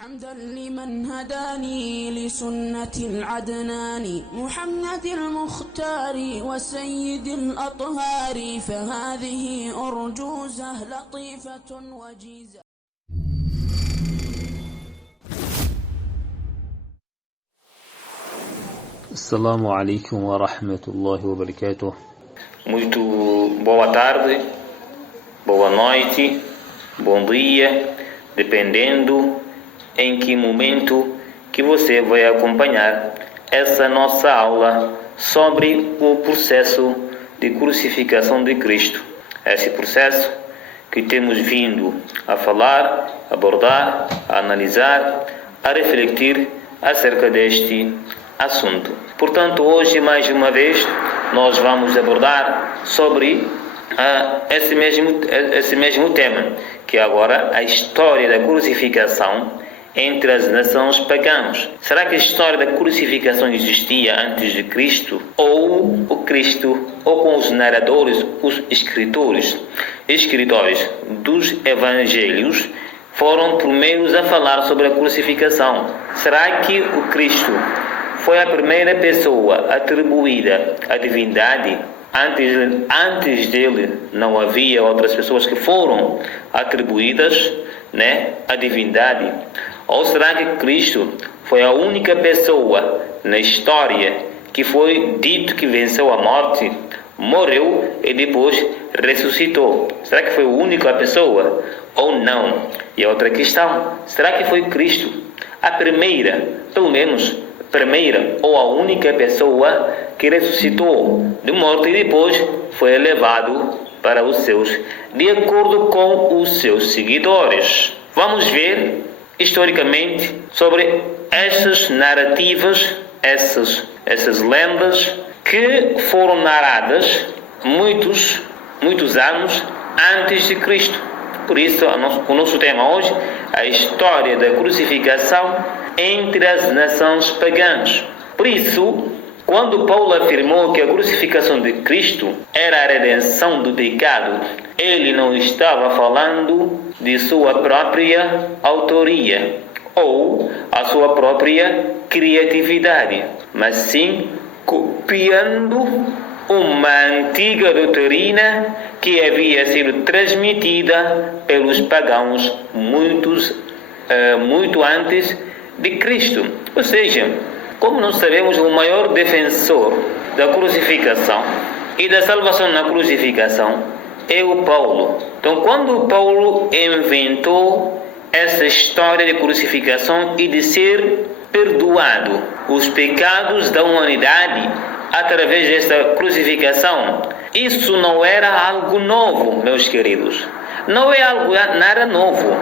حمدا لمن هداني لسنة العدنان محمد المختار وسيد الأطهار فهذه أرجوزة لطيفة وجيزة. Assalamu alaikum wa rahmatullahi wa barakatuh. Muito boa tarde, boa noite, bom dia, dependendo em que momento que você vai acompanhar essa nossa aula sobre o processo de crucificação de Cristo. Esse processo que temos vindo a falar, abordar, a analisar, a refletir acerca deste assunto. Portanto, hoje, mais uma vez, nós vamos abordar sobre esse mesmo tema, que é agora a história da crucificação entre as nações pagãs. Será que a história da crucificação existia antes de Cristo? Ou o Cristo, ou com os narradores, os escritores dos evangelhos foram primeiros a falar sobre a crucificação? Será que o Cristo foi a primeira pessoa atribuída à divindade? Antes dele não havia outras pessoas que foram atribuídas, à divindade? Ou será que Cristo foi a única pessoa na história que foi dito que venceu a morte, morreu e depois ressuscitou? Será que foi a única pessoa ou não? E a outra questão, será que foi Cristo a primeira, pelo menos primeira ou a única pessoa que ressuscitou de morte e depois foi elevado para os céus, de acordo com os seus seguidores? Vamos ver historicamente sobre essas narrativas, essas lendas que foram narradas muitos anos antes de Cristo. Por isso, o nosso tema hoje é a história da crucificação entre as nações pagãs. Por isso, quando Paulo afirmou que a crucificação de Cristo era a redenção do pecado, ele não estava falando de sua própria autoria ou a sua própria criatividade, mas sim copiando uma antiga doutrina que havia sido transmitida pelos pagãos muito antes de Cristo. Ou seja, como nós sabemos, o maior defensor da crucificação e da salvação na crucificação é o Paulo. Então, quando Paulo inventou essa história de crucificação e de ser perdoado os pecados da humanidade através desta crucificação, isso não era algo novo, meus queridos. Não é nada novo.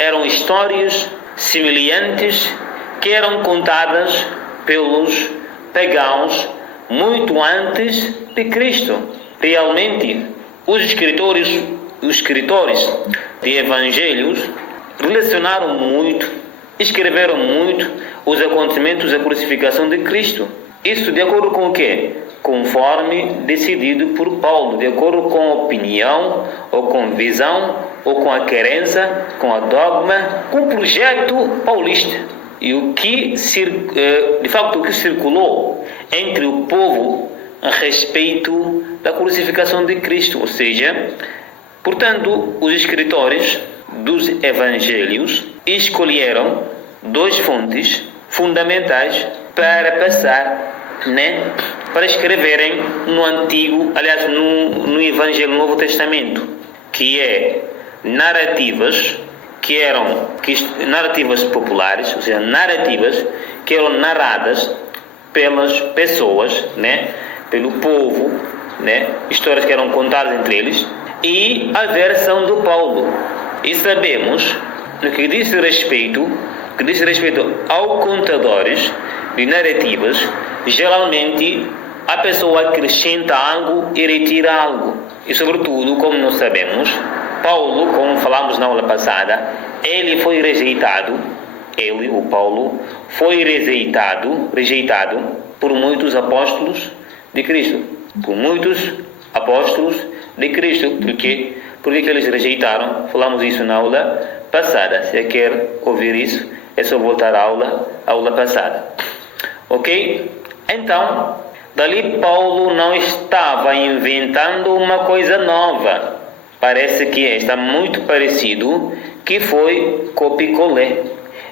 Eram histórias semelhantes que eram contadas pelos pagãos muito antes de Cristo. Realmente, os escritores de evangelhos relacionaram muito, escreveram muito os acontecimentos da crucificação de Cristo. Isso de acordo com o quê? Conforme decidido por Paulo, de acordo com a opinião, ou com visão, ou com a crença, com a dogma, com o projeto paulista. E o que circulou entre o povo a respeito da crucificação de Cristo. Ou seja, portanto, os escritores dos evangelhos escolheram duas fontes fundamentais para passar, para escreverem no Evangelho do Novo Testamento, que é narrativas narrativas populares, ou seja, narrativas que eram narradas pelas pessoas, pelo povo, histórias que eram contadas entre eles, e a versão do Paulo. E sabemos, no que diz respeito aos contadores de narrativas, geralmente a pessoa acrescenta algo e retira algo. E sobretudo, como nós sabemos, Paulo, como falamos na aula passada, Paulo foi rejeitado por muitos apóstolos de Cristo, por muitos apóstolos de Cristo. Por que eles rejeitaram? Falamos isso na aula passada. Se quer ouvir isso, é só voltar à aula passada. Ok? Então, dali Paulo não estava inventando uma coisa nova. Parece que está muito parecido, que foi copia-colé.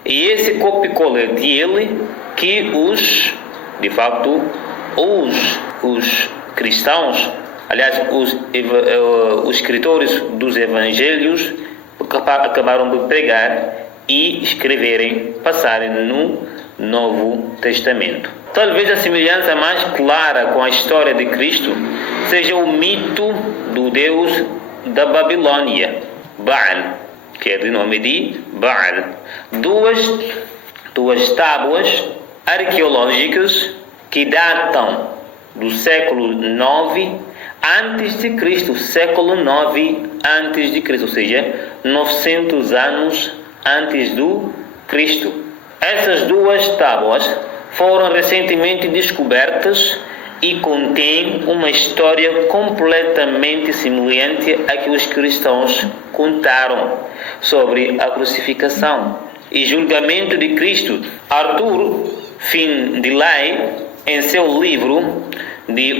E esse copia-colé dele, que os cristãos, aliás, os escritores dos evangelhos acabaram de pegar e escreverem, passarem no Novo Testamento. Talvez a semelhança mais clara com a história de Cristo seja o mito do Deus da Babilônia, Baal, que é de nome de Baal. Duas tábuas arqueológicas que datam do século IX antes de Cristo, século IX antes de Cristo, ou seja, 900 anos antes do Cristo. Essas duas tábuas foram recentemente descobertas e contêm uma história completamente semelhante à que os cristãos contaram sobre a crucificação e julgamento de Cristo. Arthur Findlay, em seu livro The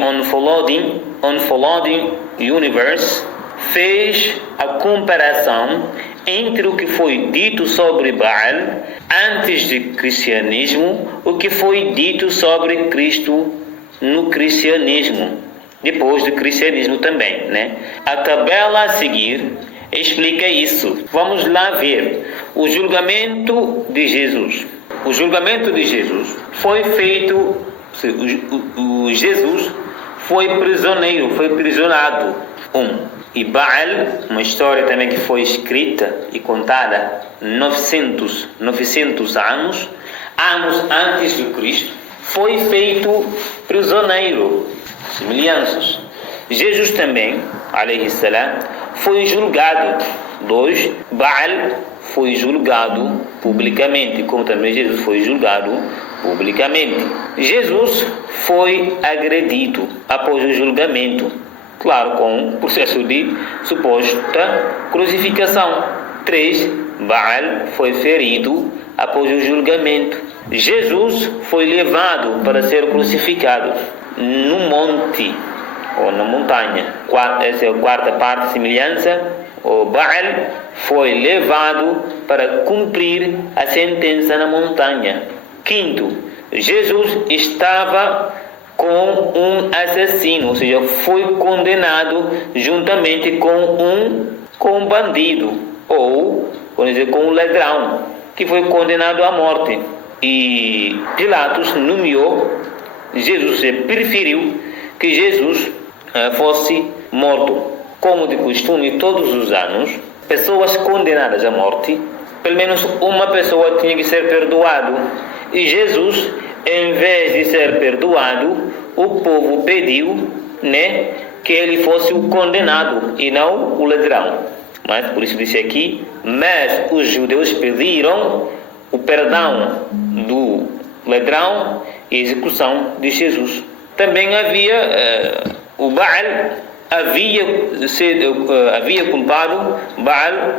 Unfolding Universe, fez a comparação entre o que foi dito sobre Baal antes do cristianismo e o que foi dito sobre Cristo no cristianismo, depois do cristianismo também, né? A tabela a seguir explica isso. Vamos lá ver o julgamento de Jesus. O julgamento de Jesus foi feito, Jesus foi prisioneiro, foi prisionado. E Baal, uma história também que foi escrita e contada 900 anos antes de Cristo, foi feito prisioneiro. Semelhanças. Jesus também, alayhi salam, foi julgado. Baal foi julgado publicamente, como também Jesus foi julgado publicamente. Jesus foi agredido após o julgamento, claro, com o processo de suposta crucificação. 3. Baal foi ferido após o julgamento. Jesus foi levado para ser crucificado no monte ou na montanha. Essa é a quarta parte, semelhança. O Baal foi levado para cumprir a sentença na montanha. 5. Jesus estava com um assassino, ou seja, foi condenado juntamente com um bandido, ou, vamos dizer, com um ladrão, que foi condenado à morte. E Pilatos nomeou Jesus, preferiu que Jesus fosse morto. Como de costume, todos os anos, pessoas condenadas à morte, pelo menos uma pessoa tinha que ser perdoado. E Jesus, em vez de ser perdoado, o povo pediu, que ele fosse o condenado e não o ladrão. Mas por isso disse aqui, mas os judeus pediram o perdão do ladrão e a execução de Jesus. Também havia o Baal havia culpado Baal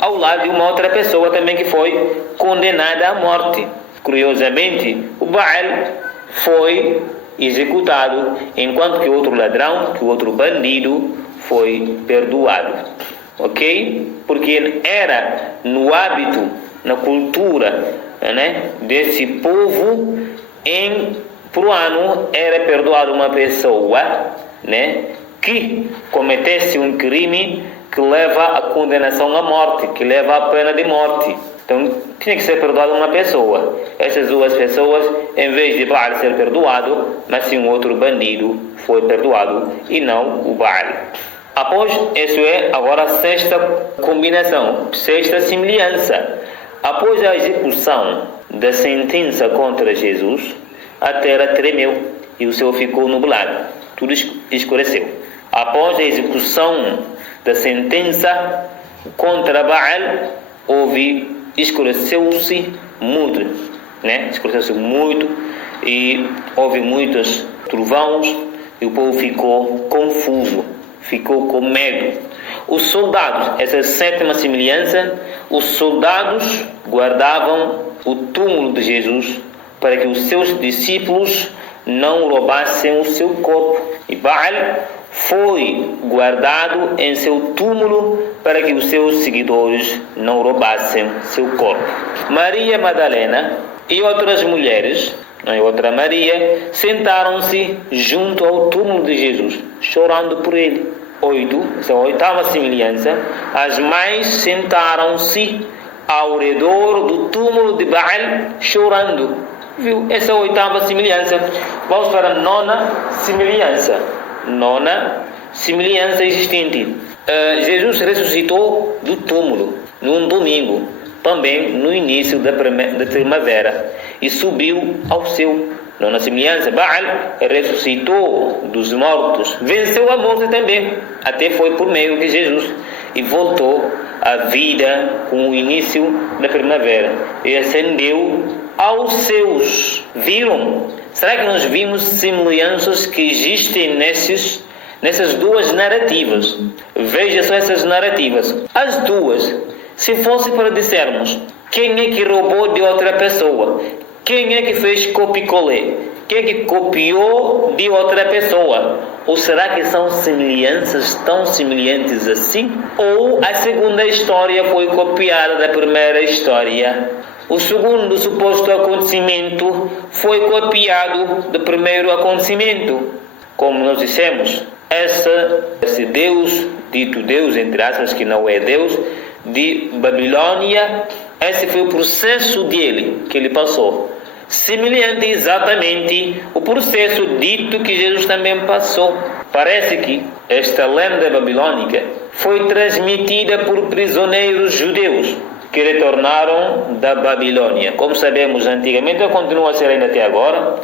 ao lado de uma outra pessoa também que foi condenada à morte. Curiosamente, o Baal foi executado, enquanto que o outro ladrão, que o outro bandido, foi perdoado. Ok? Porque era no hábito, na cultura, desse povo, por ano era perdoado uma pessoa, que cometesse um crime que leva à condenação à morte, que leva à pena de morte. Então, tinha que ser perdoado uma pessoa. Essas duas pessoas, em vez de Baal ser perdoado, mas sim um outro bandido foi perdoado, e não o Baal. Após, isso é agora a sexta combinação, sexta semelhança. Após a execução da sentença contra Jesus, a terra tremeu e o céu ficou nublado. Tudo escureceu. Após a execução da sentença contra Baal, escureceu-se muito, escureceu-se muito e houve muitos trovões e o povo ficou confuso, ficou com medo. Os soldados, essa é a sétima semelhança, os soldados guardavam o túmulo de Jesus para que os seus discípulos não roubassem o seu corpo. E Baal foi guardado em seu túmulo para que os seus seguidores não roubassem seu corpo. Maria Madalena e outras mulheres, outra Maria, sentaram-se junto ao túmulo de Jesus, chorando por ele. 8, essa é a oitava semelhança. As mães sentaram-se ao redor do túmulo de Baal, chorando. Viu? Essa é a oitava semelhança. Vamos para a nona semelhança. Nona semelhança existente. Jesus ressuscitou do túmulo num domingo, também no início da primavera, e subiu ao céu. Nona semelhança, Baal ressuscitou dos mortos, venceu a morte também, até foi por meio de Jesus, e voltou à vida com o início da primavera, e ascendeu aos céus. Viram? Será que nós vimos semelhanças que existem nessas duas narrativas? Veja só essas narrativas. As duas, se fosse para dizermos quem é que roubou de outra pessoa, quem é que fez copia-colé, quem é que copiou de outra pessoa, ou será que são semelhanças tão semelhantes assim? Ou a segunda história foi copiada da primeira história? O segundo suposto acontecimento foi copiado do primeiro acontecimento. Como nós dissemos, esse Deus, dito Deus, entre aspas, que não é Deus, de Babilônia, esse foi o processo dele, que ele passou. Semelhante exatamente o processo dito que Jesus também passou. Parece que esta lenda babilônica foi transmitida por prisioneiros judeus que retornaram da Babilônia. Como sabemos, antigamente, continua a ser ainda até agora,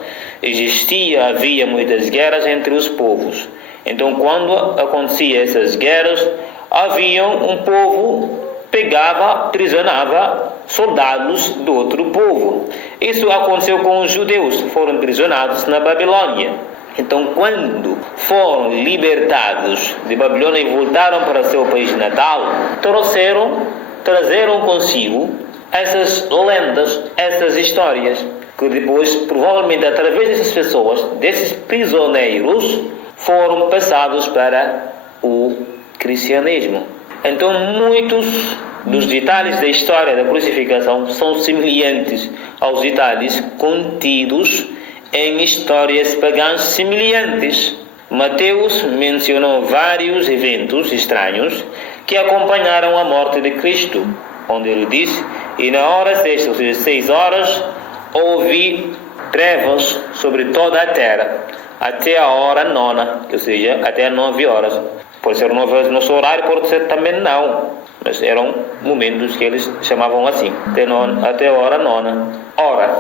havia muitas guerras entre os povos. Então, quando aconteciam essas guerras, havia um povo pegava, prisionava soldados do outro povo. Isso aconteceu com os judeus, foram prisionados na Babilônia. Então, quando foram libertados de Babilônia e voltaram para seu país natal, trazeram consigo essas lendas, essas histórias, que depois, provavelmente, através dessas pessoas, desses prisioneiros, foram passados para o cristianismo. Então, muitos dos detalhes da história da crucificação são semelhantes aos detalhes contidos em histórias pagãs semelhantes. Mateus mencionou vários eventos estranhos que acompanharam a morte de Cristo, onde ele disse: e na hora sexta, ou seja, 6 horas, houve trevas sobre toda a terra, até a hora nona, ou seja, até 9 horas. Pode ser 9 horas no nosso horário, pode ser também não, mas eram momentos que eles chamavam assim, até a hora nona. Ora,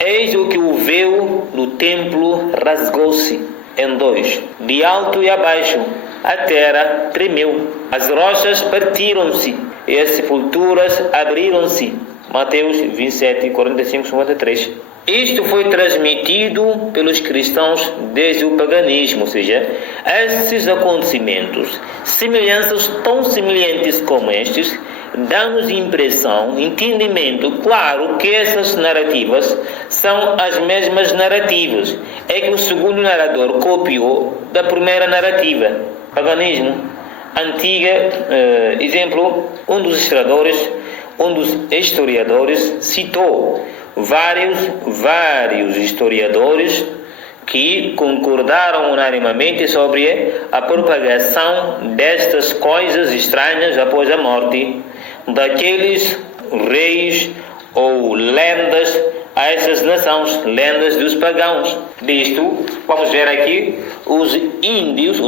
eis o que o véu do templo rasgou-se em 2, de alto e abaixo, a terra tremeu, as rochas partiram-se e as sepulturas abriram-se. Mateus 27, 45, 53. Isto foi transmitido pelos cristãos desde o paganismo, ou seja, esses acontecimentos, semelhanças tão semelhantes como estes, dão-nos impressão, entendimento claro que essas narrativas são as mesmas narrativas. É que o segundo narrador copiou da primeira narrativa. Paganismo, antiga, exemplo, um dos historiadores citou vários historiadores que concordaram unanimemente sobre a propagação destas coisas estranhas após a morte daqueles reis ou lendas a essas nações, lendas dos pagãos. Disto, vamos ver aqui, os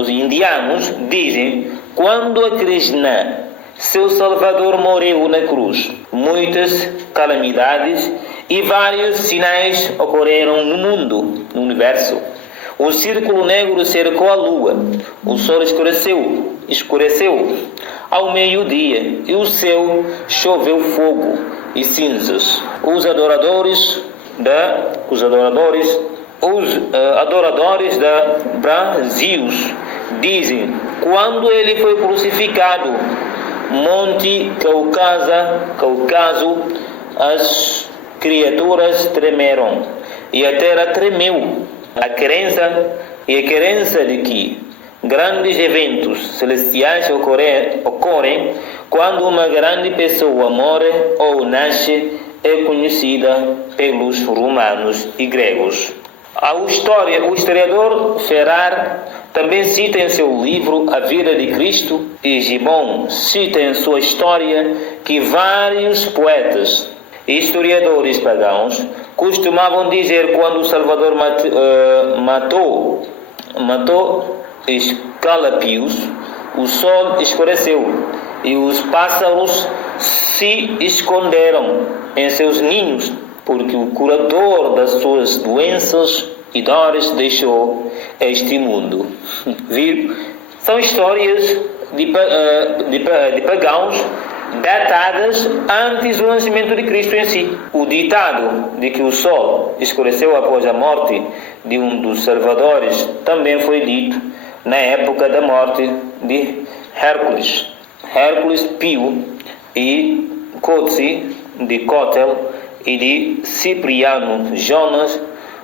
indianos dizem: quando a Krishna, seu Salvador, morreu na cruz, muitas calamidades e vários sinais ocorreram no mundo, no universo. O círculo negro cercou a lua, o sol escureceu ao meio-dia, e o céu choveu fogo e cinzas. Os adoradores da Brazios dizem quando ele foi crucificado, Monte Cáucaso, as criaturas tremeram e a terra tremeu. A crença de que grandes eventos celestiais ocorrem quando uma grande pessoa morre ou nasce é conhecida pelos romanos e gregos. O historiador Ferrar também cita em seu livro A Vida de Cristo, e Gibbon cita em sua história que vários poetas e historiadores pagãos costumavam dizer quando o Salvador matou Escalapius, o sol escureceu e os pássaros se esconderam em seus ninhos, porque o curador das suas doenças e dores deixou este mundo. Viu? São histórias de pagãos datadas antes do nascimento de Cristo em si. O ditado de que o sol escureceu após a morte de um dos salvadores também foi dito na época da morte de Hércules Pio e Cotzi de Cotel e de Cipriano Jonas,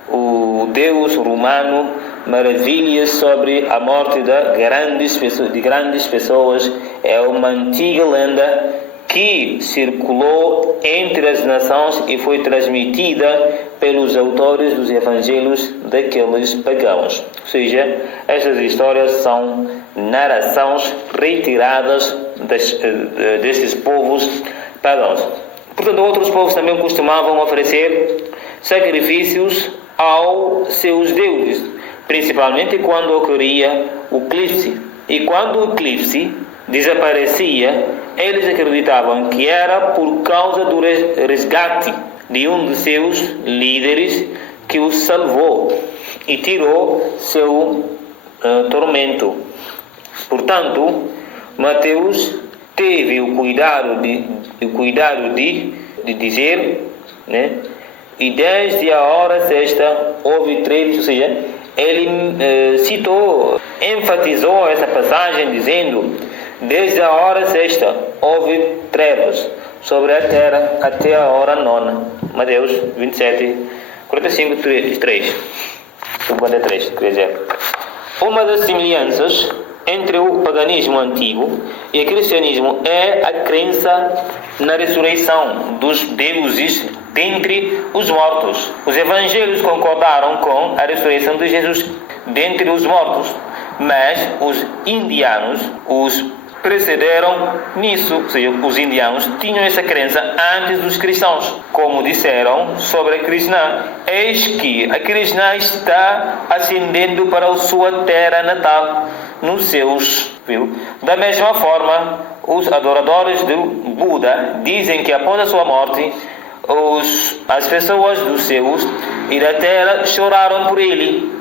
o deus romano. Maravilhas sobre a morte de grandes pessoas é uma antiga lenda que circulou entre as nações e foi transmitida pelos autores dos evangelhos daqueles pagãos. Ou seja, estas histórias são narrações retiradas destes povos pagãos. Portanto, outros povos também costumavam oferecer sacrifícios aos seus deuses, principalmente quando ocorria o eclipse. E quando o eclipse desaparecia, eles acreditavam que era por causa do resgate de um de seus líderes que os salvou e tirou seu tormento. Portanto, Mateus teve o cuidado de dizer, né? E desde a hora sexta houve trevas, ou seja, ele enfatizou essa passagem dizendo: desde a hora sexta houve trevas sobre a terra até a hora nona. Mateus 27, 45, 3. 53, quer dizer. Uma das semelhanças entre o paganismo antigo e o cristianismo é a crença na ressurreição dos deuses dentre os mortos. Os evangelhos concordaram com a ressurreição de Jesus dentre os mortos, mas os indianos os precederam nisso, ou seja, os indianos tinham essa crença antes dos cristãos. Como disseram sobre a Krishna: eis que a Krishna está ascendendo para a sua terra natal nos seus. Viu? Da mesma forma, os adoradores do Buda dizem que após a sua morte, as pessoas dos céus e da terra choraram por ele,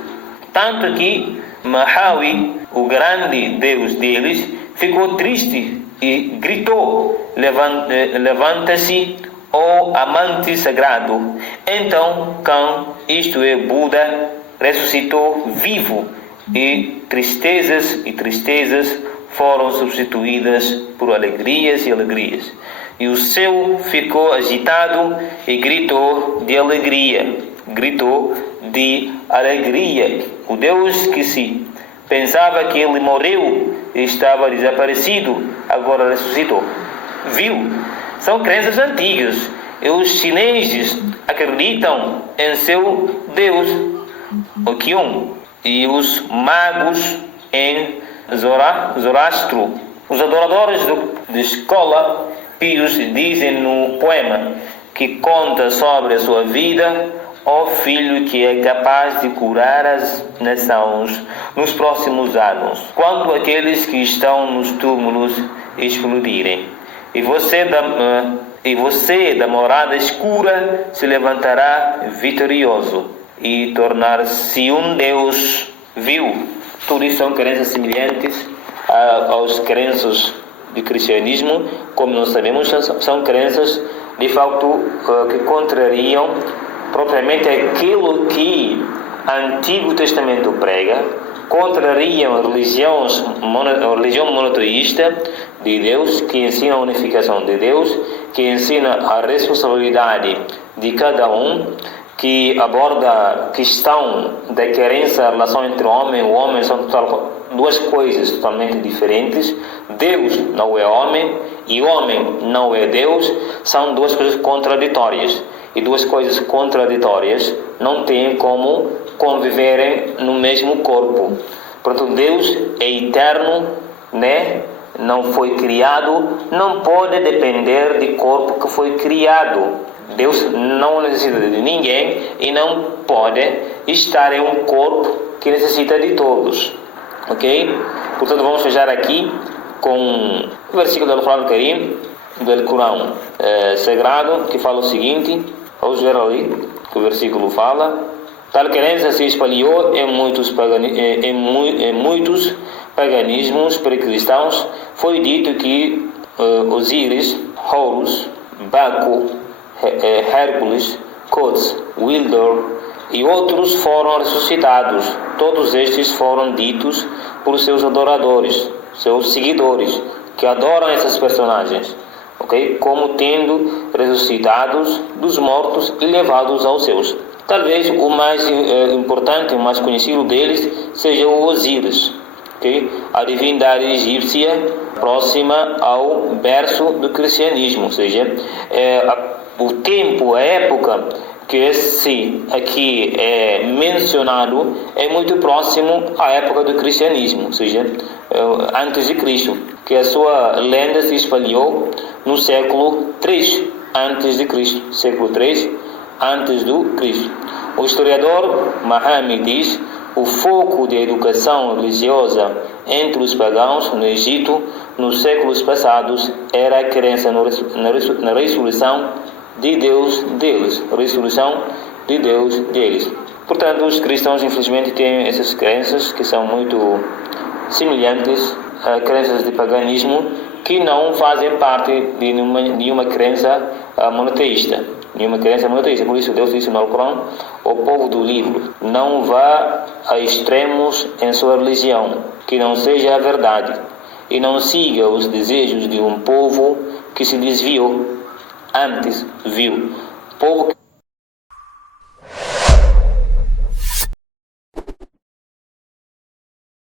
tanto que Mahavi, o grande deus deles, ficou triste e gritou: levanta-se, ó amante sagrado. Então, isto é, Buda, ressuscitou vivo, e tristezas foram substituídas por alegrias e alegrias. E o céu ficou agitado e gritou de alegria. O Deus que se pensava que ele morreu e estava desaparecido, agora ressuscitou. Viu? São crenças antigas. E os chineses acreditam em seu Deus, o Kyun, e os magos em Zoroastro. Os adoradores de escola Pius dizem no poema que conta sobre a sua vida: ó filho que é capaz de curar as nações nos próximos anos, quando aqueles que estão nos túmulos explodirem. E você da morada escura se levantará vitorioso e tornar-se um Deus. Viu? Tudo isso são crenças semelhantes aos crenças do cristianismo. Como nós sabemos, são crenças de facto que contrariam propriamente aquilo que o Antigo Testamento prega, contrariam a religião monoteísta de Deus, que ensina a unificação de Deus, que ensina a responsabilidade de cada um, que aborda a questão da querência, a relação entre o homem e o homem são duas coisas totalmente diferentes. Deus não é homem e o homem não é Deus, são duas coisas contraditórias. E duas coisas contraditórias não têm como conviverem no mesmo corpo. Portanto, Deus é eterno, né? Não foi criado, não pode depender de corpo que foi criado. Deus não necessita de ninguém e não pode estar em um corpo que necessita de todos. Ok? Portanto, vamos fechar aqui com o versículo do Alcorão Karim, do Corão Sagrado, que fala o seguinte. Vamos ver ali que o versículo fala: tal crença se espalhou em muitos paganismos pré-cristãos. Foi dito que Osíris, Horus, Baco, Hércules, Quds, Wildor e outros foram ressuscitados. Todos estes foram ditos por seus adoradores, seus seguidores, que adoram esses personagens, ok? Como tendo ressuscitados dos mortos e levados aos céus. Talvez o mais importante, o mais conhecido deles seja o Osíris, okay? A divindade egípcia próxima ao berço do cristianismo, ou seja, o tempo, a época que esse aqui é mencionado é muito próximo à época do cristianismo, ou seja, antes de Cristo, que a sua lenda se espalhou no século 3 antes de Cristo, século 3 antes do Cristo. O historiador Mahami diz: o foco de educação religiosa entre os pagãos no Egito nos séculos passados era a crença na ressurreição de Deus deles, ressurreição de Deus deles. Portanto, os cristãos infelizmente têm essas crenças que são muito semelhantes a crenças de paganismo, que não fazem parte de nenhuma crença monoteísta. Nenhuma crença monoteísta. Por isso Deus disse no Alcorão: o povo do livro, não vá a extremos em sua religião, que não seja a verdade, e não siga os desejos de um povo que se desviou. Antes viu, povo